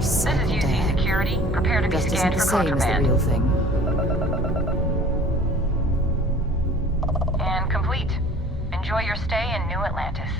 This is UZ Dare. Security. Prepare to be Just isn't scanned the for same as the contraband. real thing. And complete. Enjoy your stay in New Atlantis.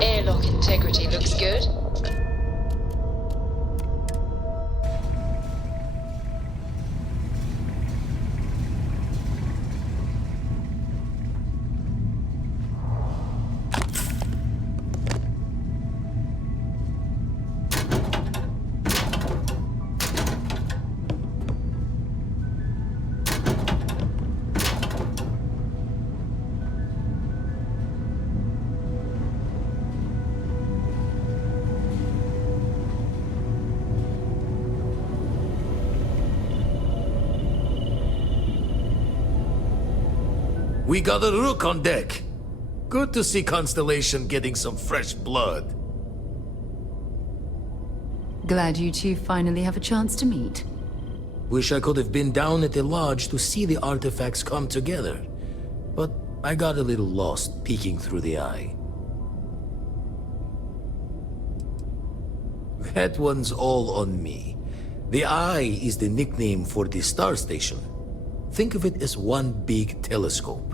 Airlock integrity looks good. We got a rook on deck. Good to see Constellation getting some fresh blood. Glad you two finally have a chance to meet. Wish I could have been down at the lodge to see the artifacts come together. But I got a little lost peeking through the eye. That one's all on me. The eye is the nickname for the star station. Think of it as one big telescope.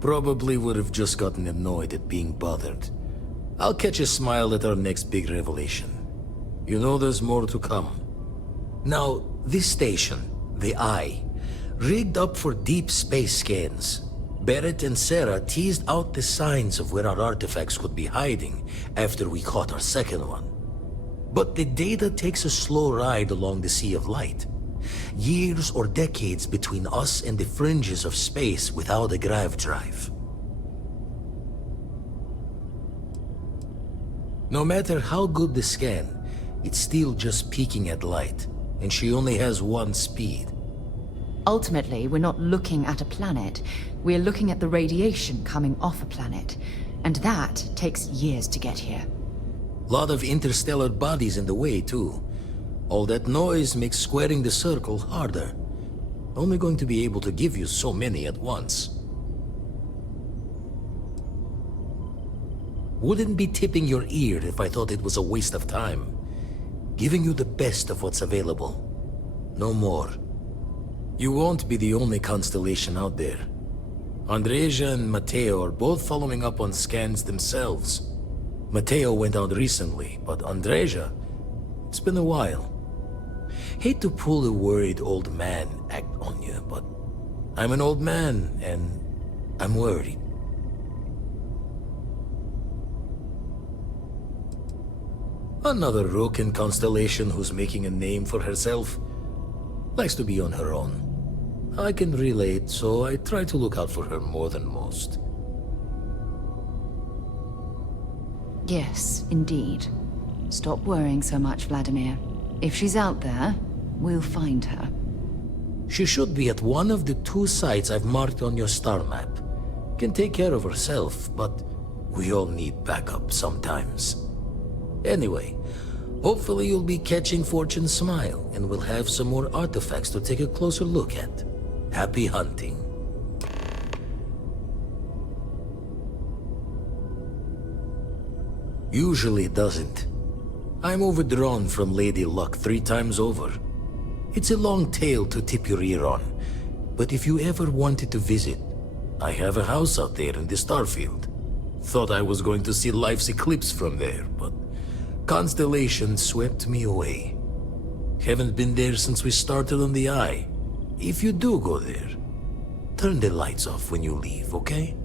Probably would have just gotten annoyed at being bothered. I'll catch a smile at our next big revelation. You know there's more to come. Now, this station, the Eye, rigged up for deep space scans. Barrett and Sarah teased out the signs of where our artifacts could be hiding after we caught our second one. But the data takes a slow ride along the Sea of Light. Years or decades between us and the fringes of space without a grav drive. No matter how good the scan, it's still just peeking at light, and she only has one speed. Ultimately, we're not looking at a planet. We're looking at the radiation coming off a planet. And that takes years to get here. Lot of interstellar bodies in the way, too. All that noise makes squaring the circle harder. Only going to be able to give you so many at once. Wouldn't be tipping your ear if I thought it was a waste of time. Giving you the best of what's available. No more. You won't be the only constellation out there. Andreja and Matteo are both following up on scans themselves. Matteo went out recently, but Andreja, it's been a while. Hate to pull a worried old man act on you, but I'm an old man, and I'm worried. Another rook in Constellation who's making a name for herself. Likes to be on her own. I can relate, so I try to look out for her more than most. Yes, indeed. Stop worrying so much, Vladimir. If she's out there, we'll find her. She should be at one of the 2 sites I've marked on your star map. Can take care of herself, but we all need backup sometimes. Anyway, hopefully you'll be catching Fortune's smile, and we'll have some more artifacts to take a closer look at. Happy hunting. Usually it doesn't. I'm overdrawn from Lady Luck 3 times over. It's a long tale to tip your ear on, but if you ever wanted to visit, I have a house out there in the Starfield. Thought I was going to see life's eclipse from there, but constellations swept me away. Haven't been there since we started on the Eye. If you do go there, turn the lights off when you leave, okay?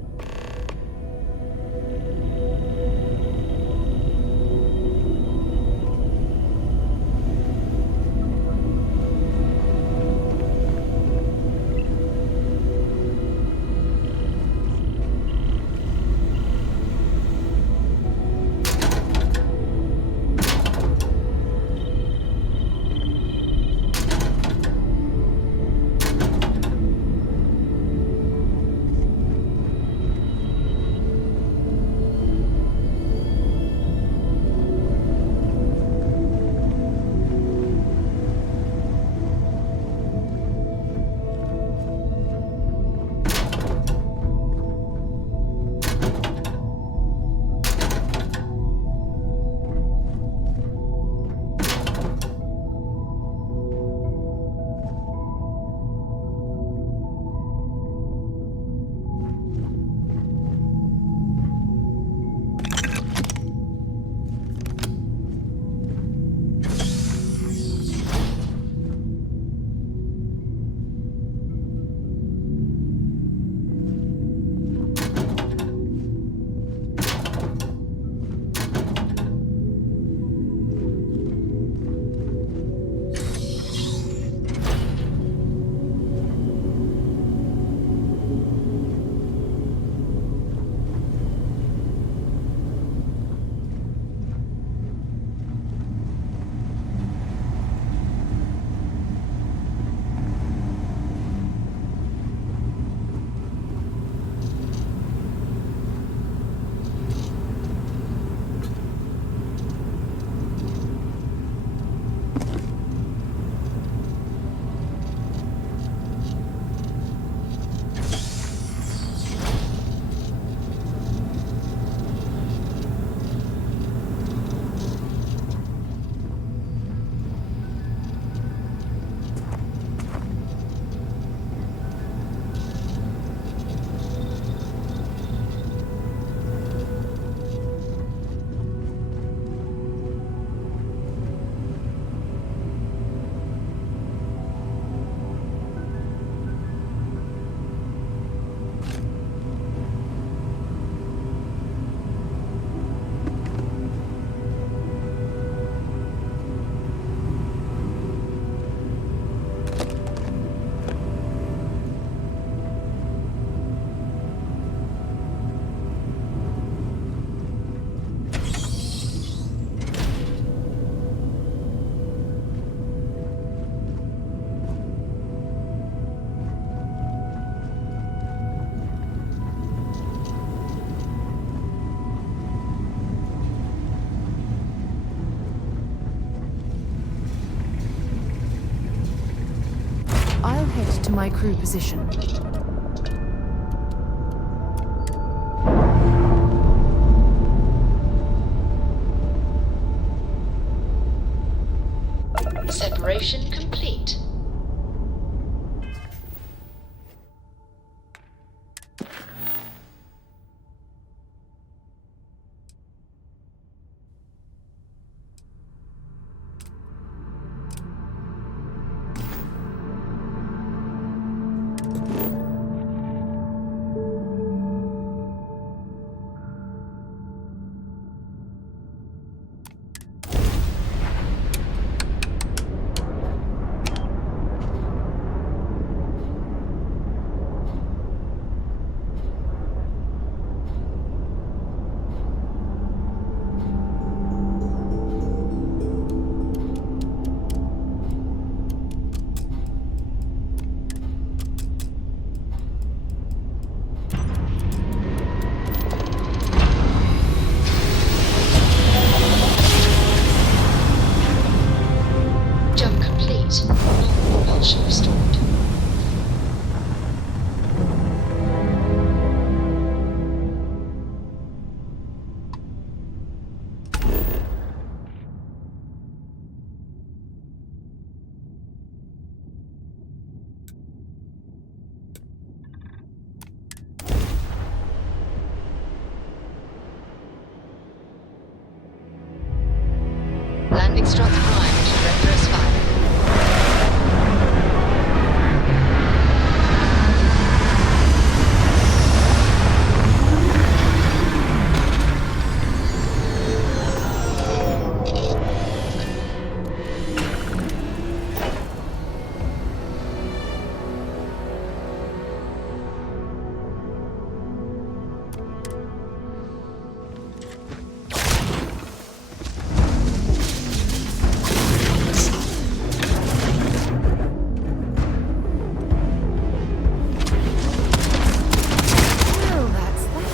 I'll head to my crew position. Separation complete. Landing struts primed to reverse fire. Well, that's that.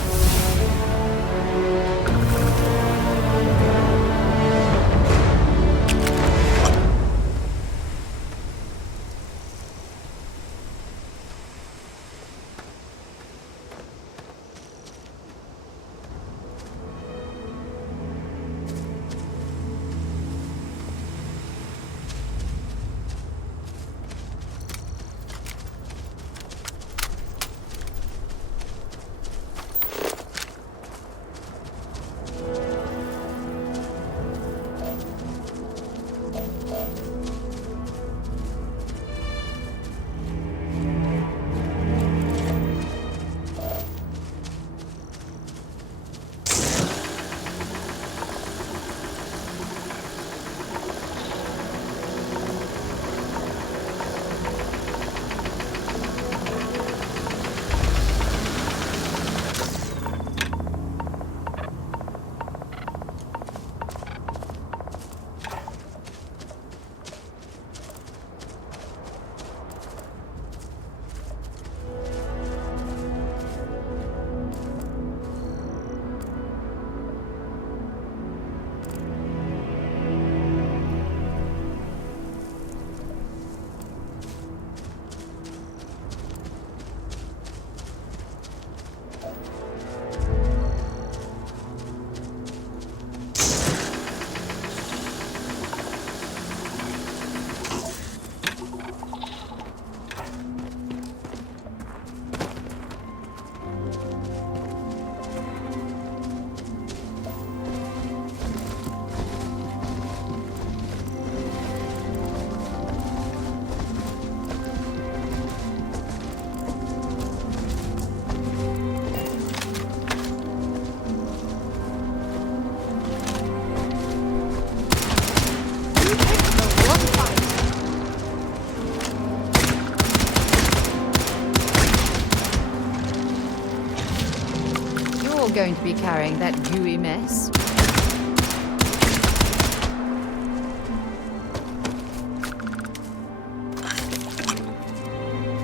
You're going to be carrying that gooey mess.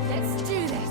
Let's do this.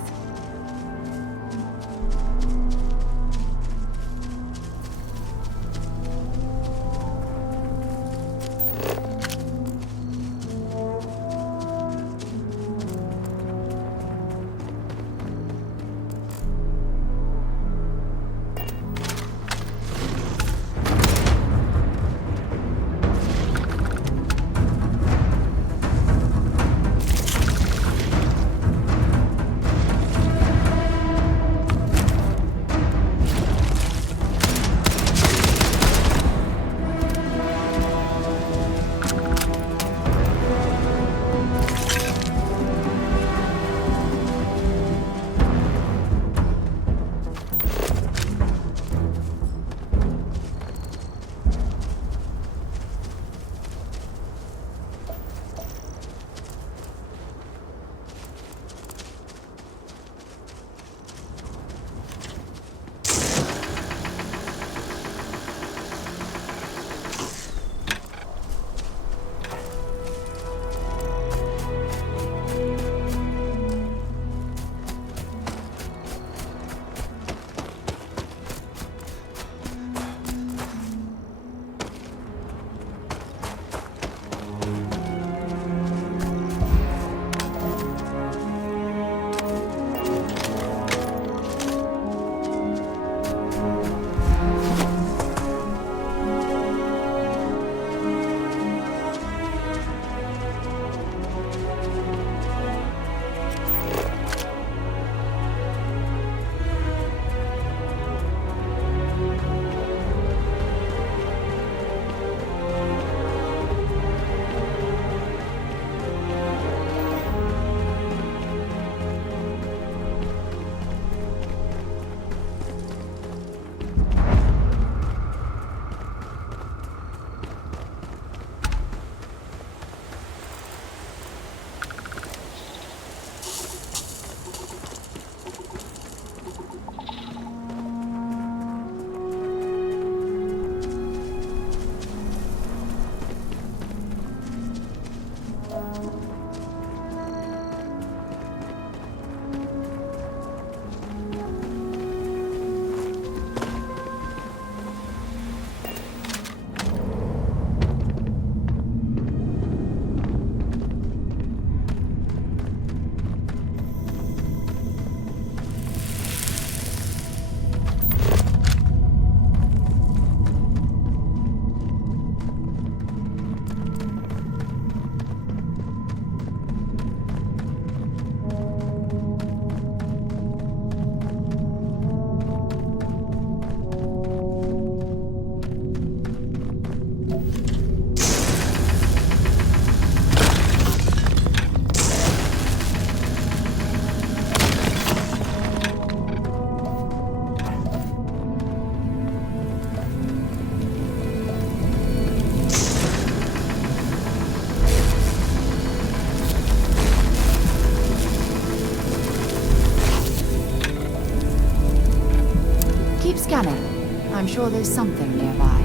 I'm sure there's something nearby.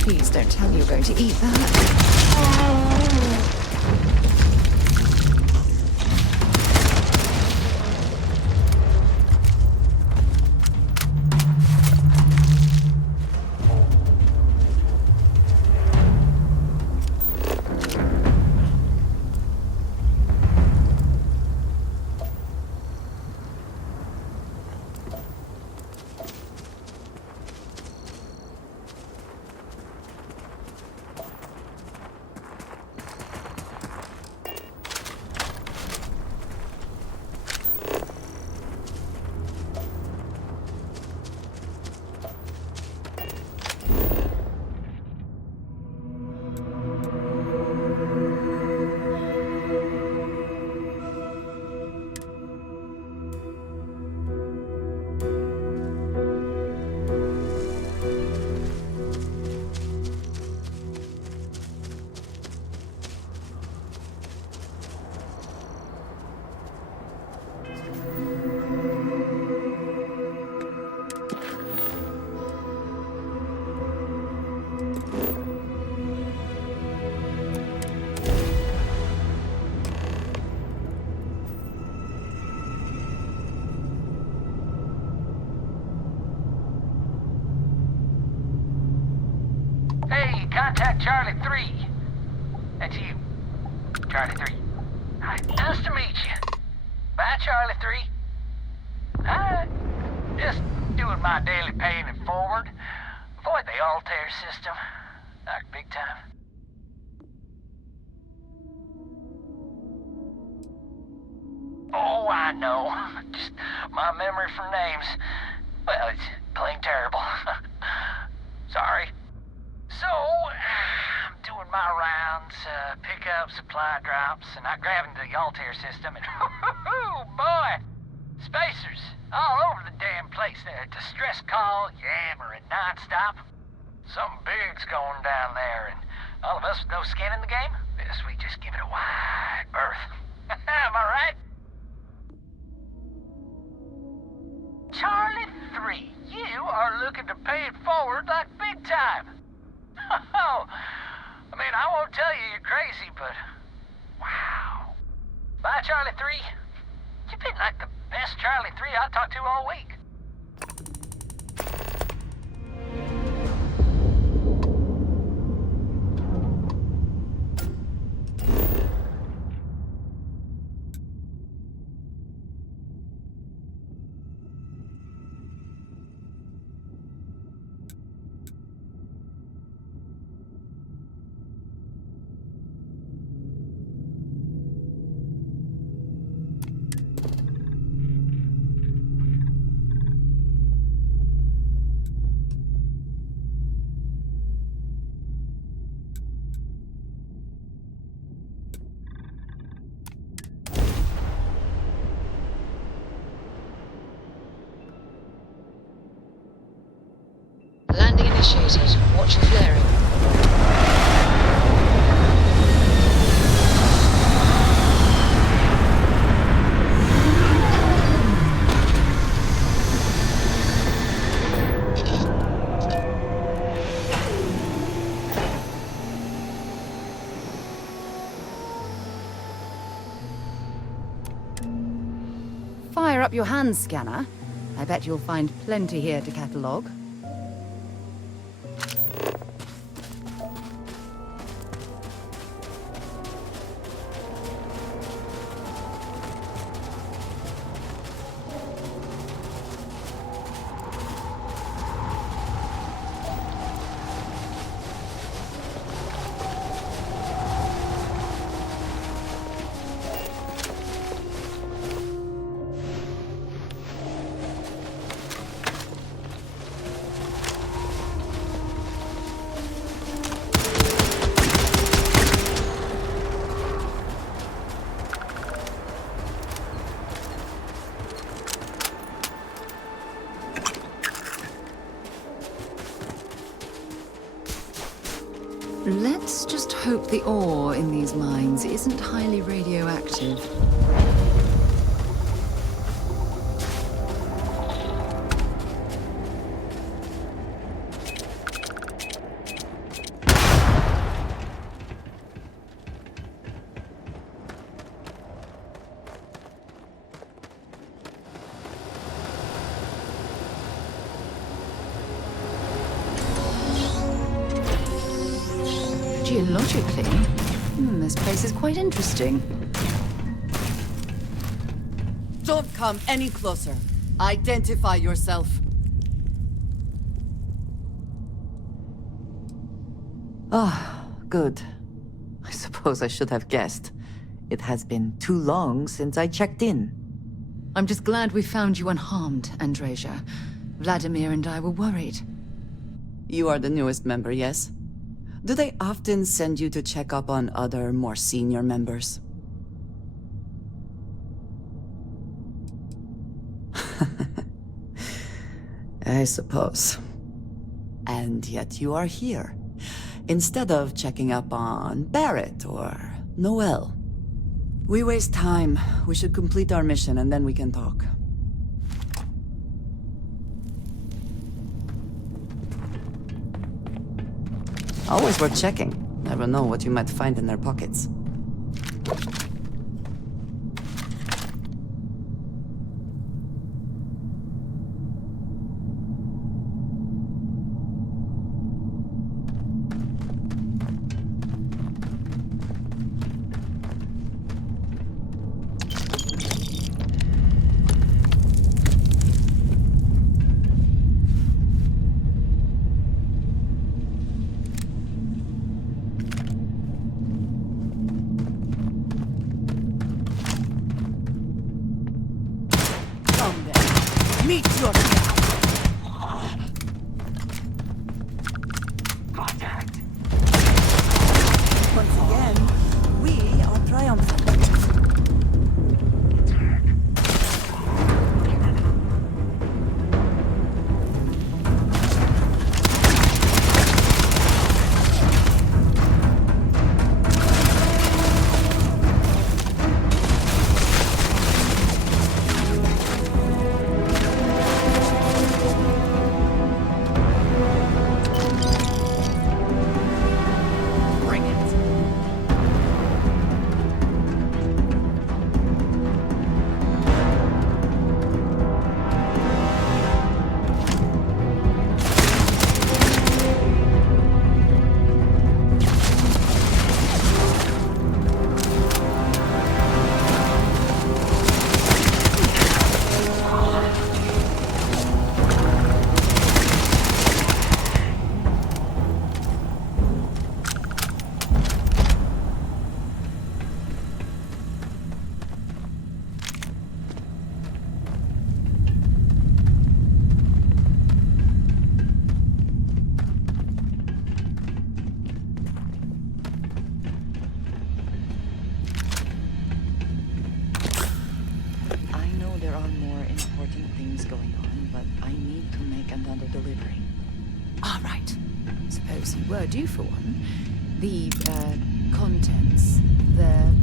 Please don't tell me you're going to eat that. Charlie 3. That's you. Charlie 3. Alright, nice to meet you. Bye, Charlie 3. Hi. Just doing my daily paying it forward. Avoid the Altair system. Like big time. Oh, I know. Just my memory for names. Well, it's plain terrible. Sorry. So, I'm doing my rounds, pick up supply drops, and I grab into the Altair system, and boy, spacers all over the damn place. Distress call, yammering nonstop. Something big's going down there, and all of us with no skin in the game, yes, we just give it a wide berth. Am I right? Charlie 3, you are looking to pay it forward like big time. Oh, I mean, I won't tell you you're crazy, but wow. Bye, Charlie 3. You've been like the best Charlie 3 I talked to all week. Landing initiated. Watch for flaring. Fire up your hand scanner. I bet you'll find plenty here to catalogue. Let's just hope the ore in these mines isn't highly radioactive. Geologically, this place is quite interesting. Don't come any closer. Identify yourself. Ah, good. I suppose I should have guessed. It has been too long since I checked in. I'm just glad we found you unharmed, Andreja. Vladimir and I were worried. You are the newest member, yes? Do they often send you to check up on other, more senior members? I suppose. And yet you are here, instead of checking up on Barrett or Noel. We waste time. We should complete our mission and then we can talk. Always worth checking. Never know what you might find in their pockets. Meet your death! Once again, we are triumphant. Bring it. I know there are more important things going on, but I need to make another delivery. All right. Suppose you were due for one. The, contents,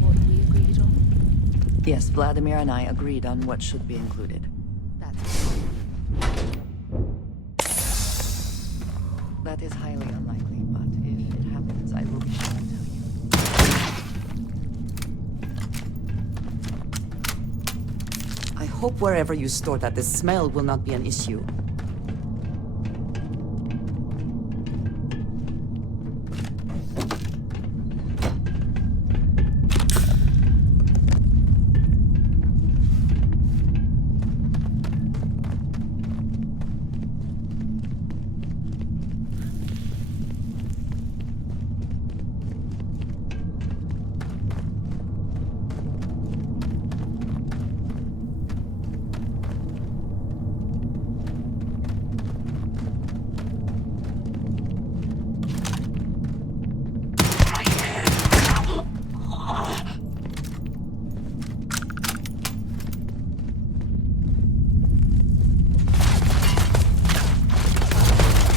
what we agreed on? Yes, Vladimir and I agreed on what should be included. That's That is highly unlikely, but if it happens, I will be sure to tell you. I hope wherever you store that, the smell will not be an issue.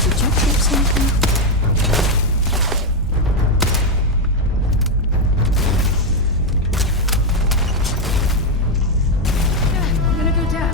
Did you keep something? I'm gonna go down.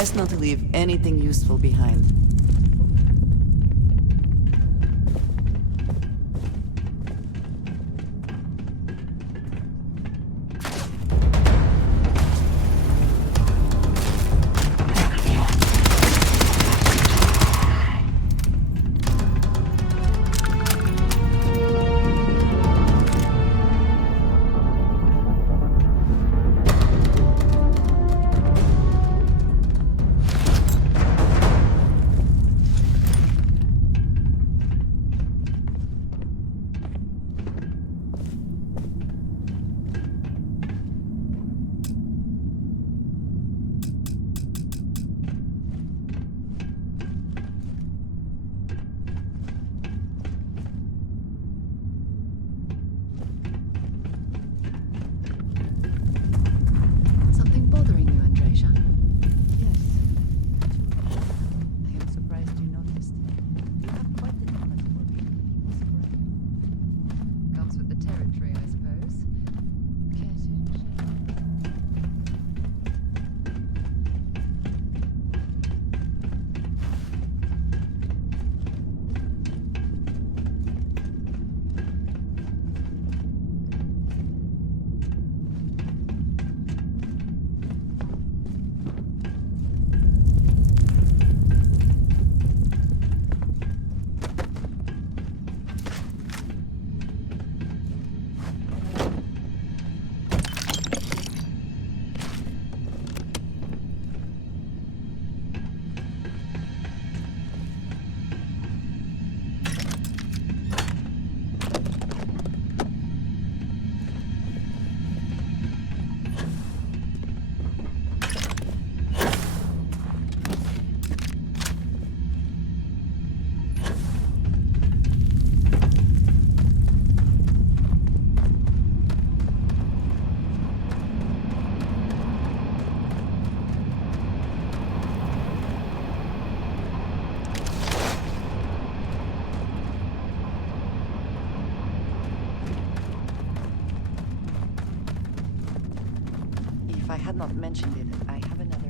Best not to leave anything useful behind. Something bothering you, Andreja? Yes. I am surprised you noticed. You have quite the talent for reading people's brains. Comes with the territory, I suppose. Care to share? If I had not mentioned it, I have another...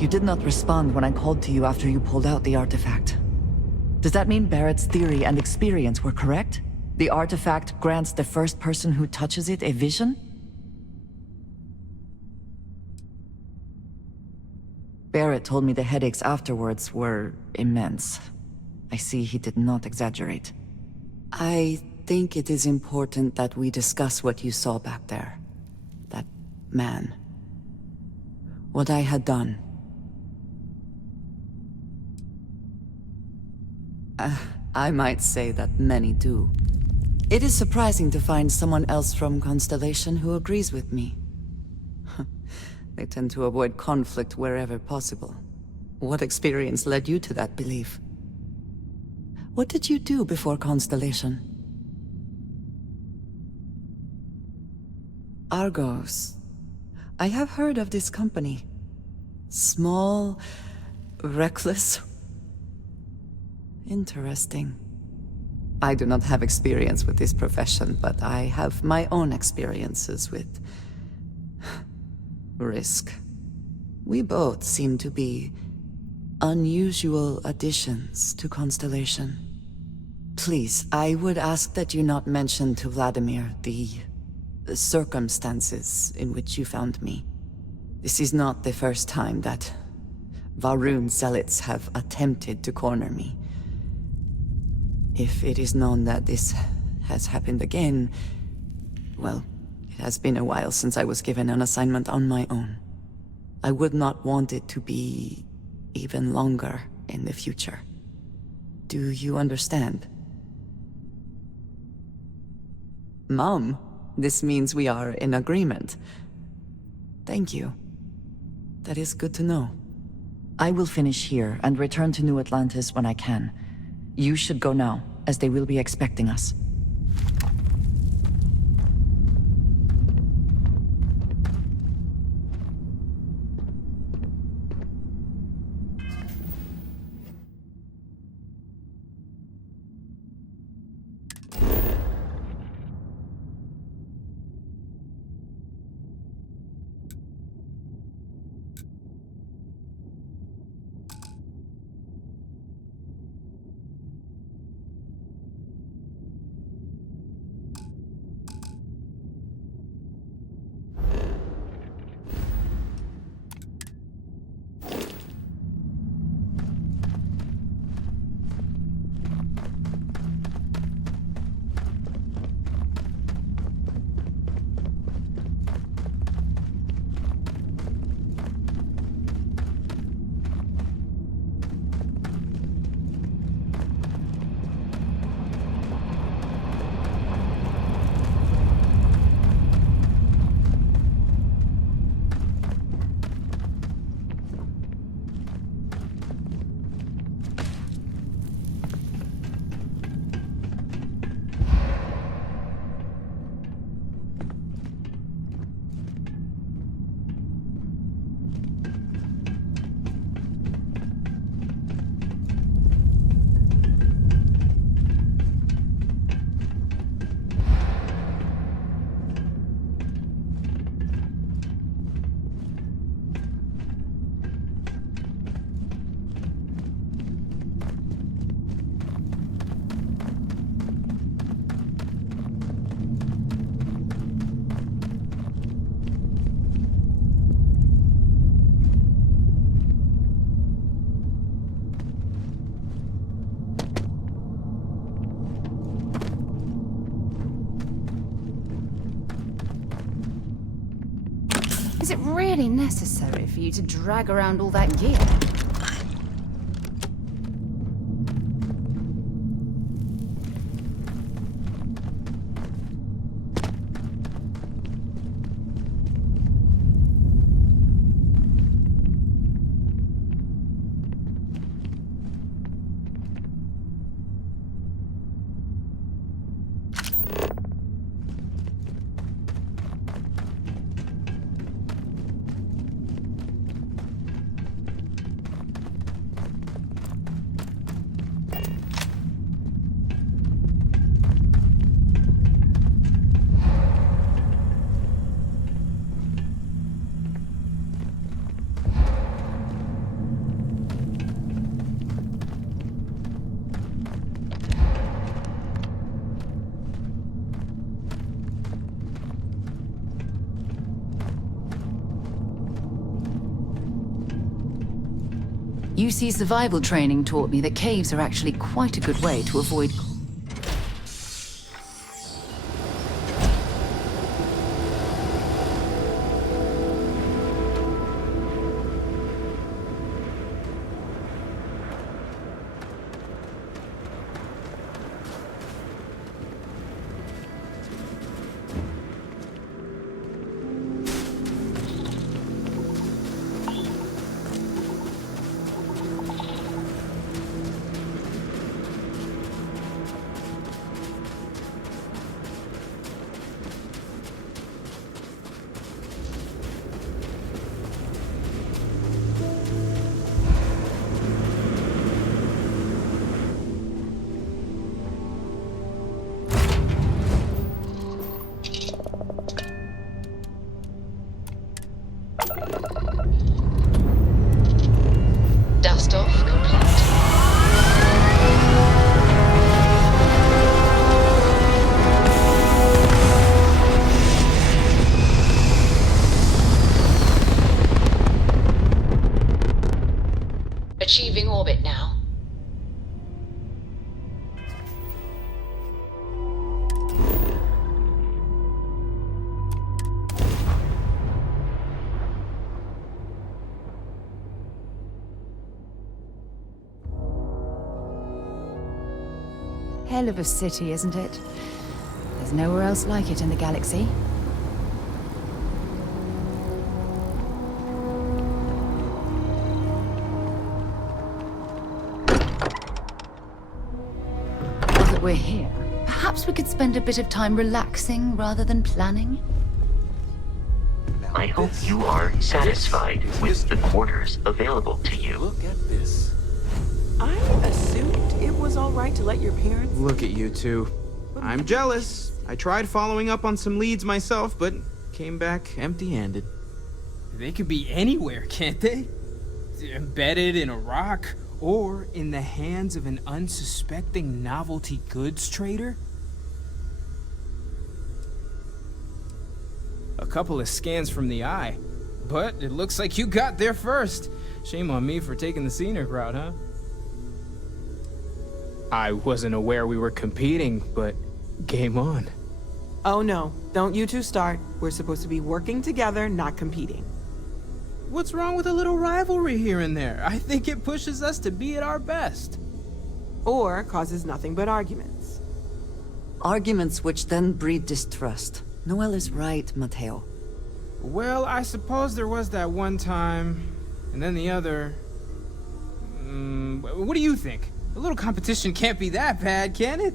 You did not respond when I called to you after you pulled out the artifact. Does that mean Barrett's theory and experience were correct? The artifact grants the first person who touches it a vision? Barrett told me the headaches afterwards were immense. I see he did not exaggerate. I think it is important that we discuss what you saw back there. That man. What I had done. I might say that many do. It is surprising to find someone else from Constellation who agrees with me. They tend to avoid conflict wherever possible. What experience led you to that belief? What did you do before Constellation? Argos. I have heard of this company. Small, reckless. Interesting. I do not have experience with this profession, but I have my own experiences with risk. We both seem to be unusual additions to Constellation. Please, I would ask that you not mention to Vladimir the circumstances in which you found me. This is not the first time that Varun zealots have attempted to corner me. If it is known that this has happened again, well, it has been a while since I was given an assignment on my own. I would not want it to be even longer in the future. Do you understand? Mom, this means we are in agreement. Thank you. That is good to know. I will finish here and return to New Atlantis when I can. You should go now, as they will be expecting us. Is it really necessary for you to drag around all that gear? UC survival training taught me that caves are actually quite a good way to avoid... achieving orbit now. Hell of a city, isn't it? There's nowhere else like it in the galaxy. Now that we're here, perhaps we could spend a bit of time relaxing rather than planning? I hope you are satisfied with the quarters available to you. Look at this. I assumed it was all right to let your parents... Look at you two. I'm jealous. I tried following up on some leads myself, but came back empty-handed. They could be anywhere, can't they? Embedded in a rock, or in the hands of an unsuspecting novelty goods trader? A couple of scans from the eye, but it looks like you got there first. Shame on me for taking the scenic route, huh? I wasn't aware we were competing, but game on. Oh no, don't you two start. We're supposed to be working together, not competing. What's wrong with a little rivalry here and there? I think it pushes us to be at our best. Or causes nothing but arguments. Arguments which then breed distrust. Noel is right, Mateo. Well, I suppose there was that one time, and then the other. What do you think? A little competition can't be that bad, can it?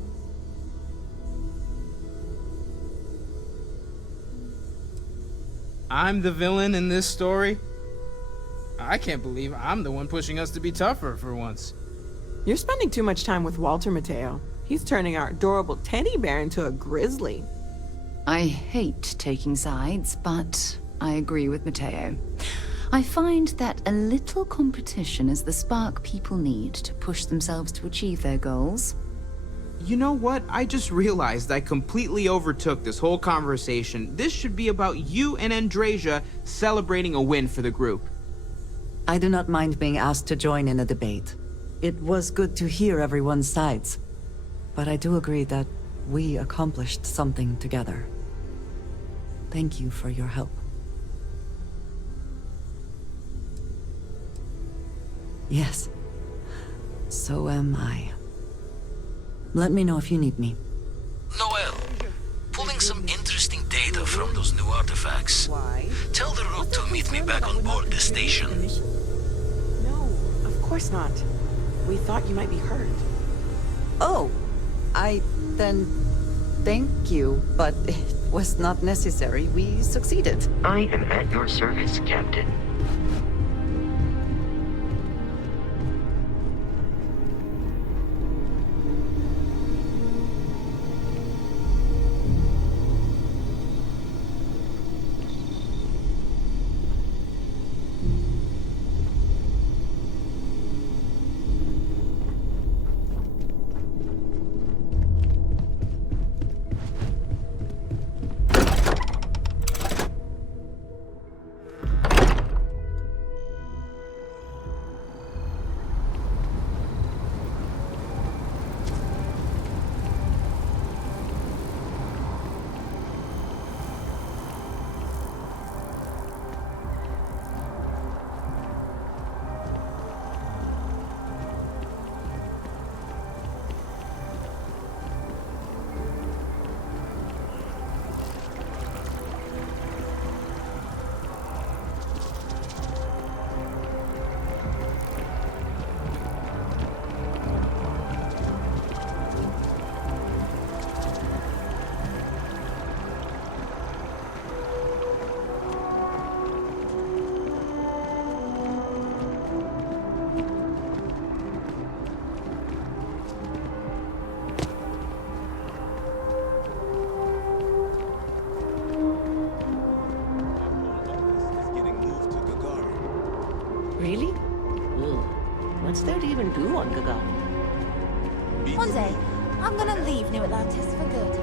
I'm the villain in this story? I can't believe I'm the one pushing us to be tougher for once. You're spending too much time with Walter, Mateo. He's turning our adorable teddy bear into a grizzly. I hate taking sides, but I agree with Mateo. I find that a little competition is the spark people need to push themselves to achieve their goals. You know what? I just realized I completely overtook this whole conversation. This should be about you and Andrasia celebrating a win for the group. I do not mind being asked to join in a debate. It was good to hear everyone's sides. But I do agree that we accomplished something together. Thank you for your help. Yes. So am I. Let me know if you need me. Noel, pulling some interesting data from those new artifacts. Why? Tell the rook to meet me back on board the station. No, of course not. We thought you might be hurt. Oh, then thank you, but it was not necessary. We succeeded. I am at your service, Captain. Really? What's there to even do on Gaga? One day, I'm gonna leave New Atlantis for good.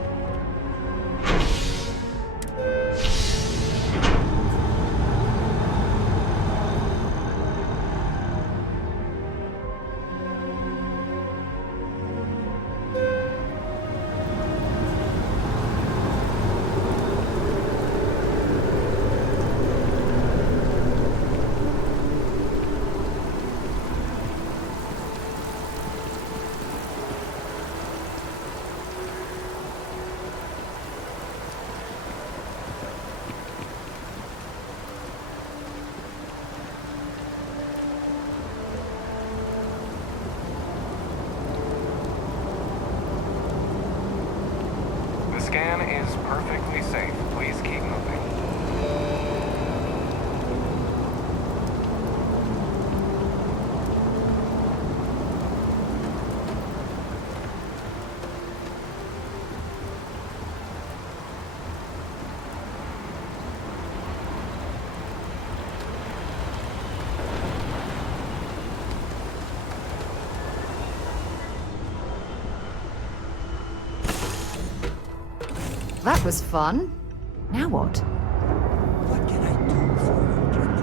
That was fun. Now what? What can I do for you, Captain?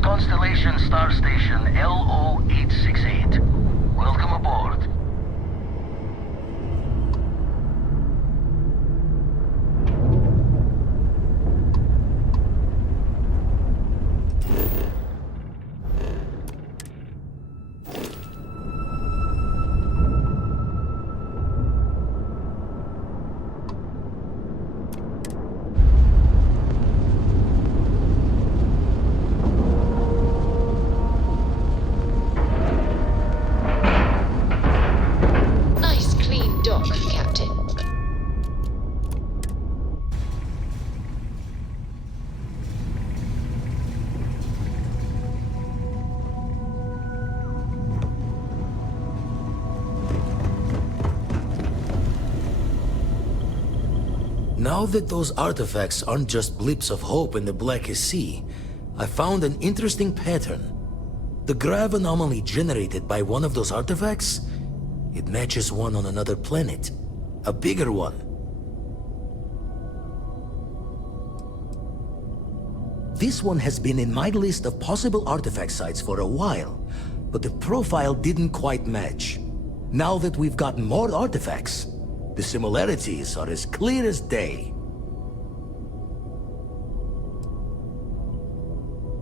Constellation Star Station LO-868. Welcome aboard. Now that those artifacts aren't just blips of hope in the blackest sea, I found an interesting pattern. The grav anomaly generated by one of those artifacts? It matches one on another planet. A bigger one. This one has been in my list of possible artifact sites for a while, but the profile didn't quite match. Now that we've gotten more artifacts, the similarities are as clear as day.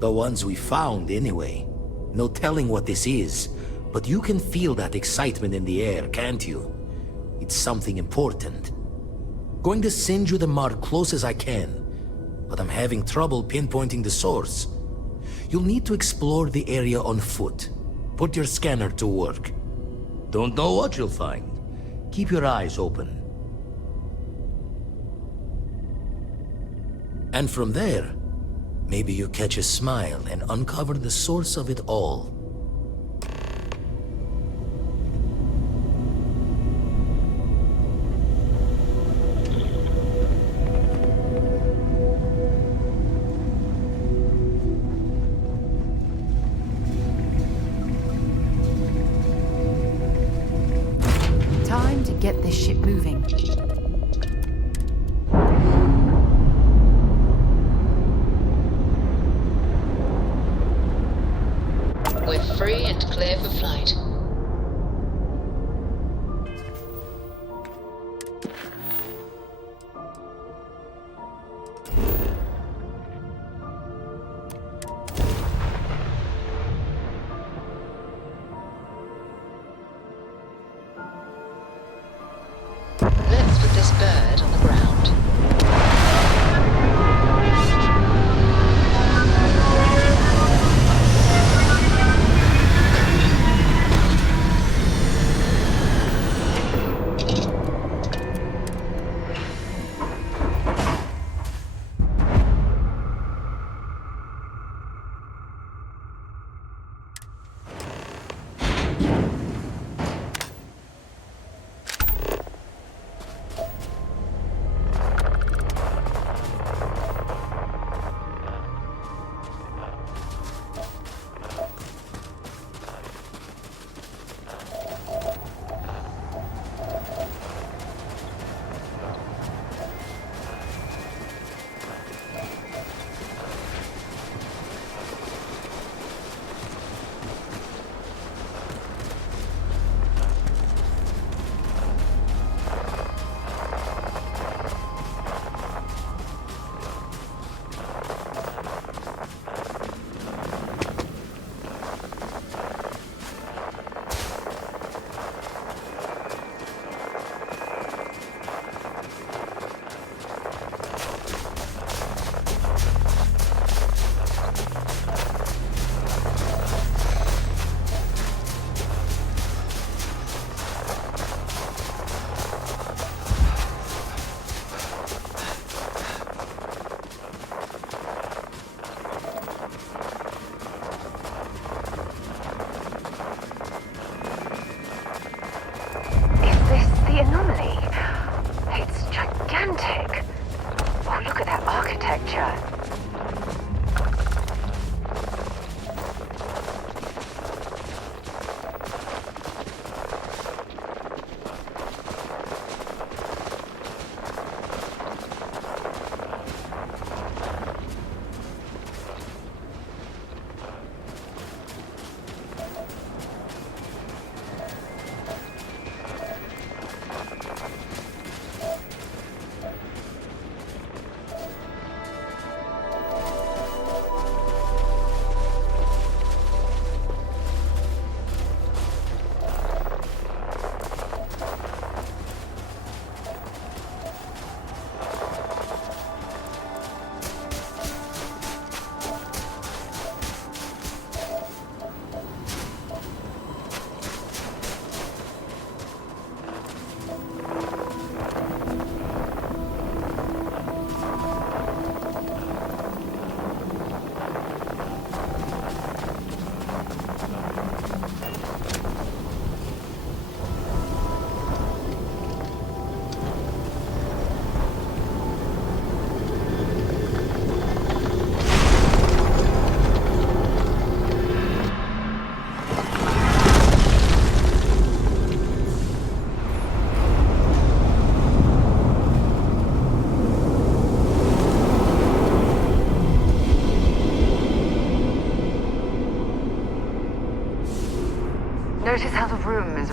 The ones we found, anyway. No telling what this is, but you can feel that excitement in the air, can't you? It's something important. Going to send you the mark close as I can, but I'm having trouble pinpointing the source. You'll need to explore the area on foot. Put your scanner to work. Don't know what you'll find. Keep your eyes open. And from there, maybe you catch a smile and uncover the source of it all. Time to get this ship moving. We're free and clear for flight. Let's put this bird on the ground.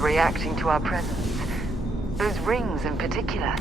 reacting to our presence. Those rings in particular.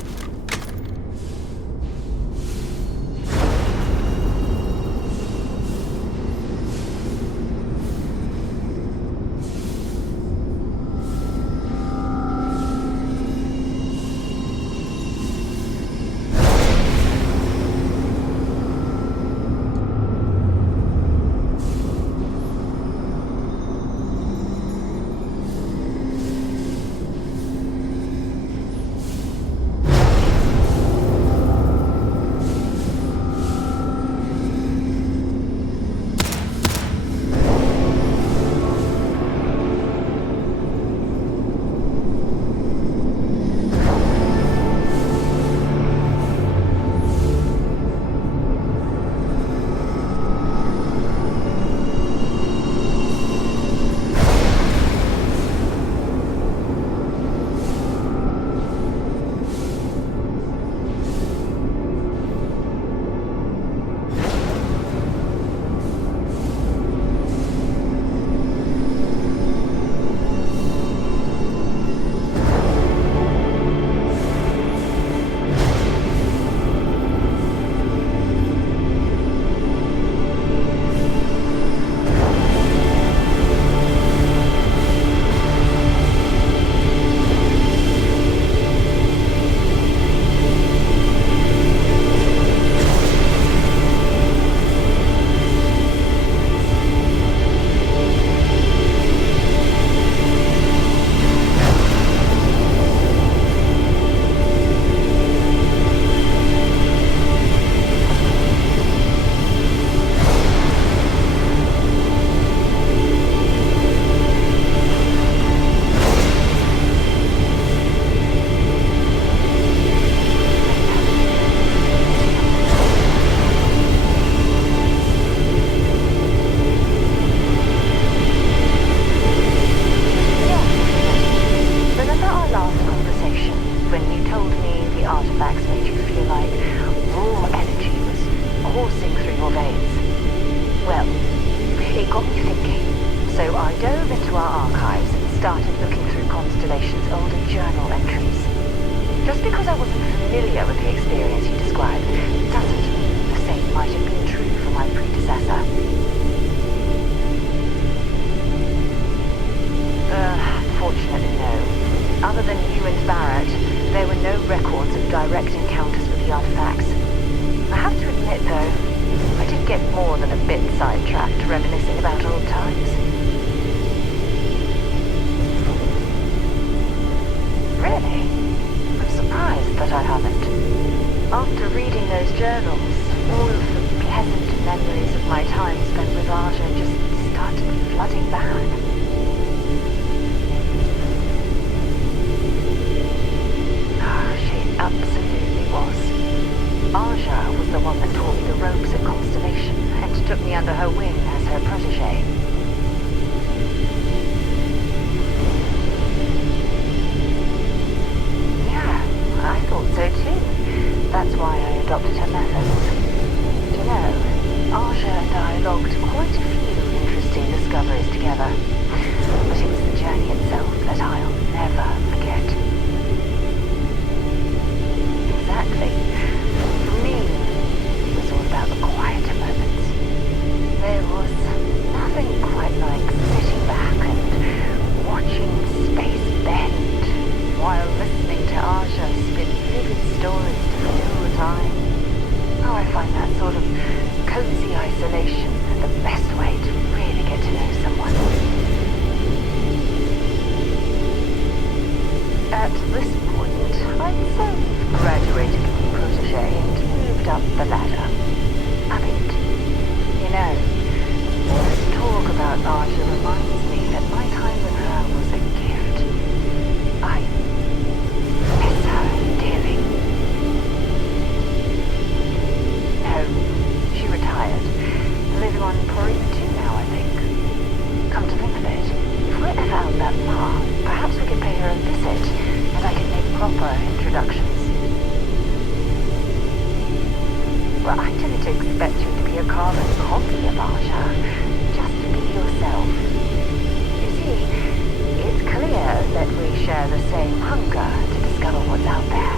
clear that we share the same hunger to discover what's out there.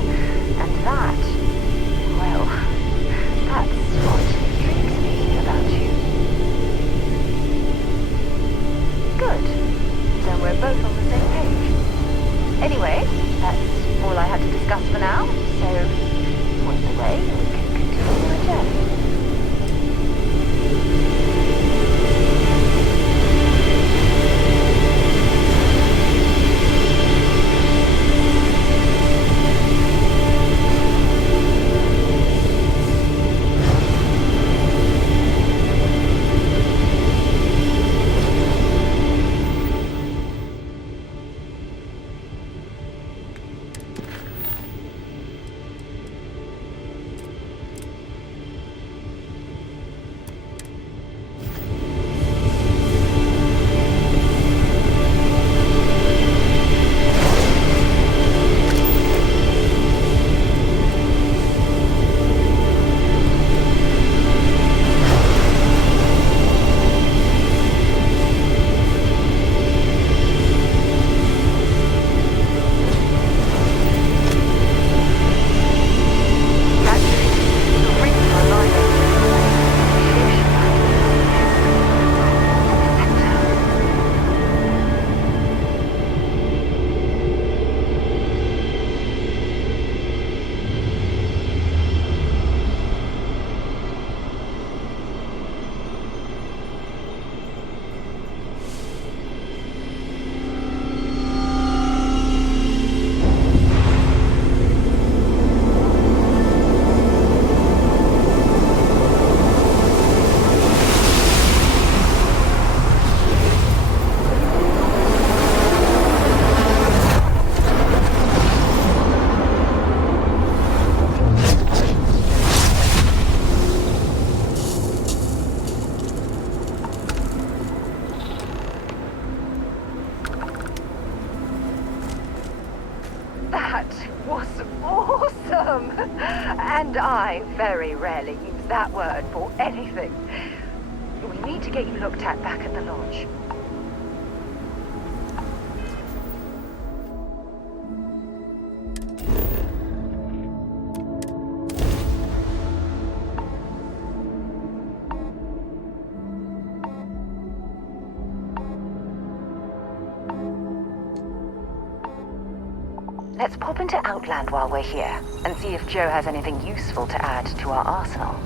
And that, well, that's what intrigues me about you. Good. Then we're both on the same page. Anyway, that's all I had to discuss for now, so point the way and we can continue our journey. That was awesome! And I very rarely use that word for anything. We need to get you looked at back at the lodge. Let's pop into Outland while we're here, and see if Joe has anything useful to add to our arsenal.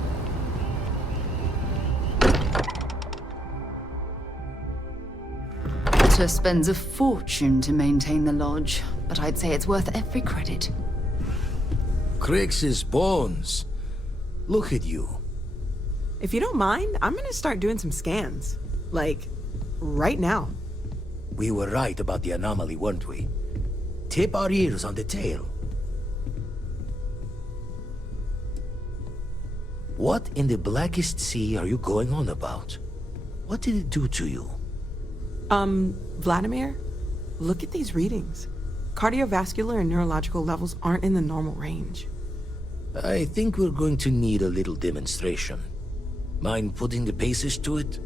Potter spends a fortune to maintain the lodge, but I'd say it's worth every credit. Crix's bones. Look at you. If you don't mind, I'm gonna start doing some scans. Like, right now. We were right about the anomaly, weren't we? Tip our ears on the tail. What in the blackest sea are you going on about? What did it do to you? Vladimir, look at these readings. Cardiovascular and neurological levels aren't in the normal range. I think we're going to need a little demonstration. Mind putting the paces to it?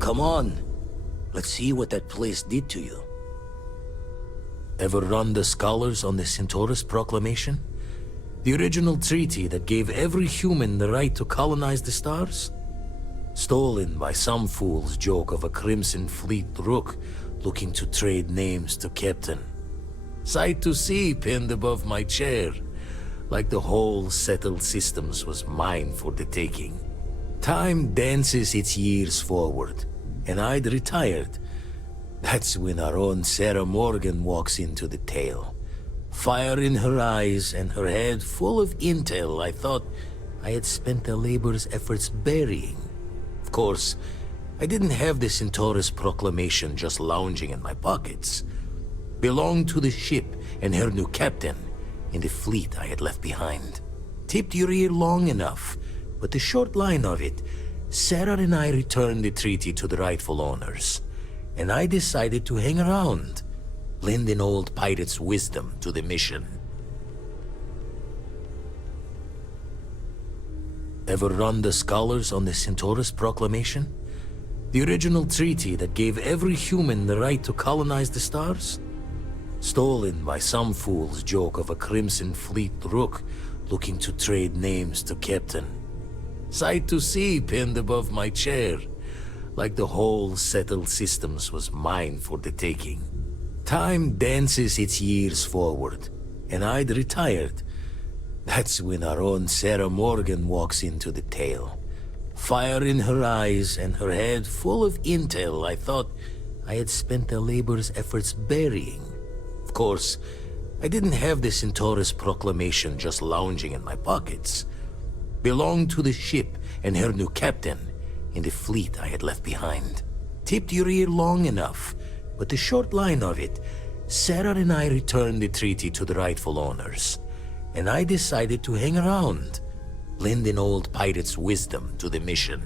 Come on. Let's see what that place did to you. Ever run the scholars on the Centaurus Proclamation? The original treaty that gave every human the right to colonize the stars? Stolen by some fool's joke of a Crimson Fleet rook looking to trade names to Captain. Sight to see pinned above my chair, like the whole settled systems was mine for the taking. Time dances its years forward, and I'd retired. That's when our own Sarah Morgan walks into the tale, Fire in her eyes and her head full of intel I thought I had spent a labor's efforts burying. Of course, I didn't have the Centaurus proclamation just lounging in my pockets. Belonged to the ship and her new captain in the fleet I had left behind. Tipped your ear long enough, but the short line of it, Sarah and I returned the treaty to the rightful owners, and I decided to hang around, lend an old pirate's wisdom to the mission. Ever run the scholars on the Centaurus proclamation? The original treaty that gave every human the right to colonize the stars? Stolen by some fool's joke of a Crimson Fleet rook looking to trade names to Captain. Sight to see pinned above my chair, like the whole settled systems was mine for the taking. Time dances its years forward, and I'd retired. That's when our own Sarah Morgan walks into the tale. Fire in her eyes and her head full of intel I thought I had spent a labor's efforts burying. Of course, I didn't have the Centaurus proclamation just lounging in my pockets. Belonged to the ship and her new captain in the fleet I had left behind. Tipped your ear long enough, but the short line of it, Sarah and I returned the treaty to the rightful owners, and I decided to hang around, lend an old pirate's wisdom to the mission.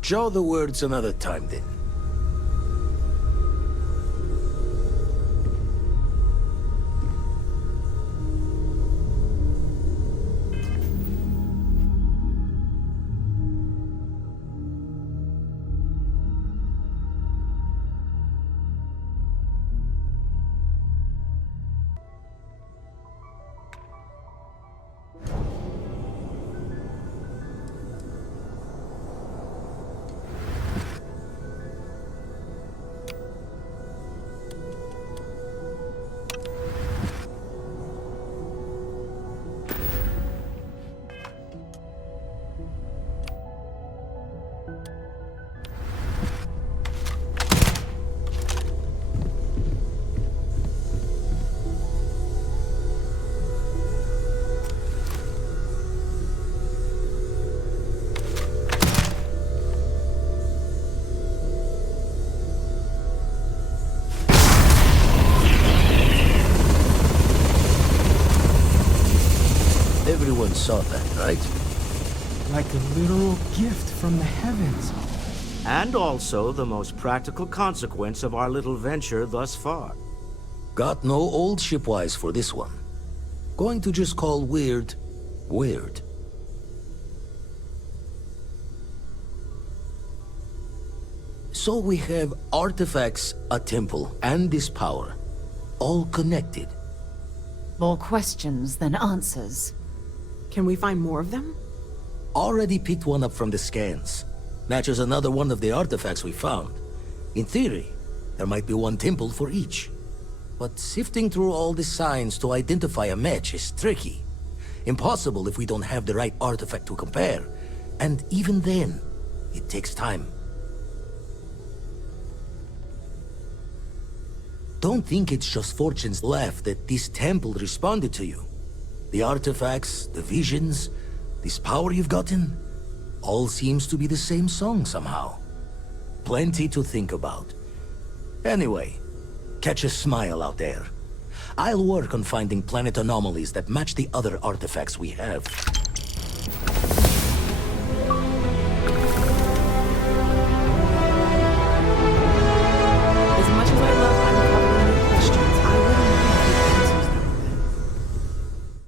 Jaw the words another time then. Everyone saw that, right? Like a literal gift from the heavens. And also the most practical consequence of our little venture thus far. Got no old shipwise for this one. Going to just call weird, weird. So we have artifacts, a temple, and this power. All connected. More questions than answers. Can we find more of them? Already picked one up from the scans. Matches another one of the artifacts we found. In theory, there might be one temple for each. But sifting through all the signs to identify a match is tricky. Impossible if we don't have the right artifact to compare. And even then, it takes time. Don't think it's just fortune's laugh that this temple responded to you. The artifacts, the visions, this power you've gotten, all seems to be the same song somehow. Plenty to think about. Anyway, catch a smile out there. I'll work on finding planet anomalies that match the other artifacts we have.